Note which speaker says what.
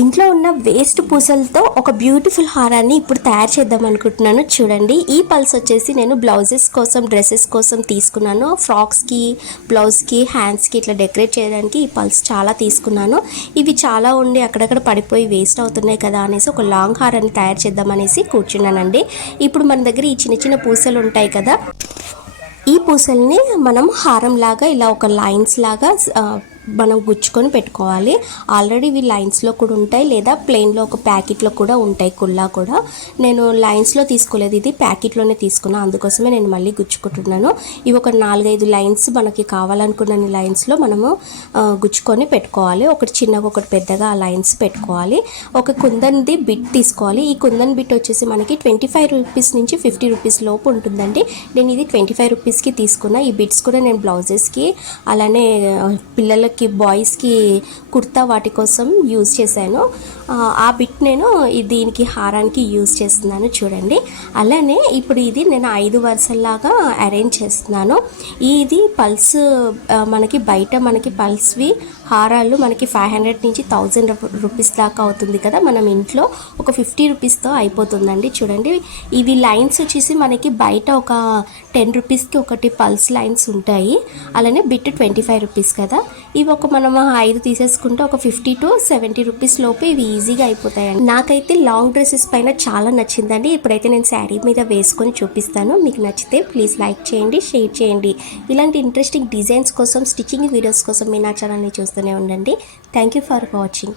Speaker 1: ఇంట్లో ఉన్న వేస్ట్ పూసలతో ఒక బ్యూటిఫుల్ హారాన్ని ఇప్పుడు తయారు చేద్దాం అనుకుంటున్నాను. చూడండి ఈ పల్స్ వచ్చేసి నేను బ్లౌజెస్ కోసం డ్రెస్సెస్ కోసం తీసుకున్నాను. ఫ్రాక్స్కి బ్లౌజ్కి హ్యాండ్స్కి ఇట్లా డెకరేట్ చేయడానికి ఈ పల్స్ చాలా తీసుకున్నాను. ఇవి చాలా ఉండి అక్కడక్కడ పడిపోయి వేస్ట్ అవుతున్నాయి కదా అనేసి ఒక లాంగ్ హారాన్ని తయారు చేద్దాం అనేసి కూర్చున్నానండి. ఇప్పుడు మన దగ్గర ఈ చిన్న చిన్న పూసలు ఉంటాయి కదా ఈ పూసల్ని మనం హారం లాగా ఇలా ఒక లైన్స్ లాగా మనం గుచ్చుకొని పెట్టుకోవాలి. ఆల్రెడీ ఇవి లైన్స్లో కూడా ఉంటాయి లేదా ప్లెయిన్లో ఒక ప్యాకెట్లో కూడా ఉంటాయి కుల్లా కూడా. నేను లైన్స్లో తీసుకోలేదు ఇది ప్యాకెట్లోనే తీసుకున్నాను అందుకోసమే నేను మళ్ళీ గుచ్చుకుంటున్నాను. ఇవి ఒక నాలుగైదు లైన్స్ మనకి కావాలనుకున్న లైన్స్లో మనము గుచ్చుకొని పెట్టుకోవాలి. ఒకటి చిన్నగా ఒకటి పెద్దగా ఆ లైన్స్ పెట్టుకోవాలి. ఒక కుందన్ది బిట్ తీసుకోవాలి. ఈ కుందన్ బిట్ వచ్చేసి మనకి ట్వంటీ ఫైవ్ రూపీస్ నుంచి ఫిఫ్టీ రూపీస్ లోపు ఉంటుందండి. నేను ఇది ట్వంటీ ఫైవ్ రూపీస్కి తీసుకున్నా. ఈ బిట్స్ కూడా నేను బ్లౌజెస్కి అలానే పిల్లలకి వాళ్ళకి బాయ్స్కి కుర్తా వాటి కోసం యూజ్ చేశాను. ఆ, బిట్ నేను దీనికి హారానికి యూజ్ చేస్తున్నాను చూడండి. అలానే ఇప్పుడు ఇది నేను ఐదు వరుసల్లాగా అరేంజ్ చేస్తున్నాను. ఇది పల్స్ మనకి బయట మనకి పల్స్వి హారాలు మనకి ఫైవ్ హండ్రెడ్ నుంచి థౌజండ్ రూపీస్ దాకా అవుతుంది కదా మనం ఇంట్లో. ఒక ఫిఫ్టీ రూపీస్తో అయిపోతుందండి చూడండి. ఇవి లైన్స్ వచ్చేసి మనకి బయట ఒక టెన్ రూపీస్కి ఒకటి పల్స్ లైన్స్ ఉంటాయి. అలానే బిట్ ట్వంటీ ఫైవ్ రూపీస్ కదా. ఇవి ఒక మనం ఐదు తీసేసుకుంటే ఒక ఫిఫ్టీ టు సెవెంటీ రూపీస్ లోపు ఇవి ఈజీగా అయిపోతాయండి. నాకైతే లాంగ్ డ్రెస్సెస్ పైన చాలా నచ్చిందండి. ఇప్పుడైతే నేను శారీ మీద వేసుకొని చూపిస్తాను. మీకు నచ్చితే ప్లీజ్ లైక్ చేయండి షేర్ చేయండి. ఇలాంటి ఇంట్రెస్టింగ్ డిజైన్స్ కోసం స్టిచ్చింగ్ వీడియోస్ కోసం మీ నా ఛానల్ని చూస్తూనే ఉండండి. Thank you for watching.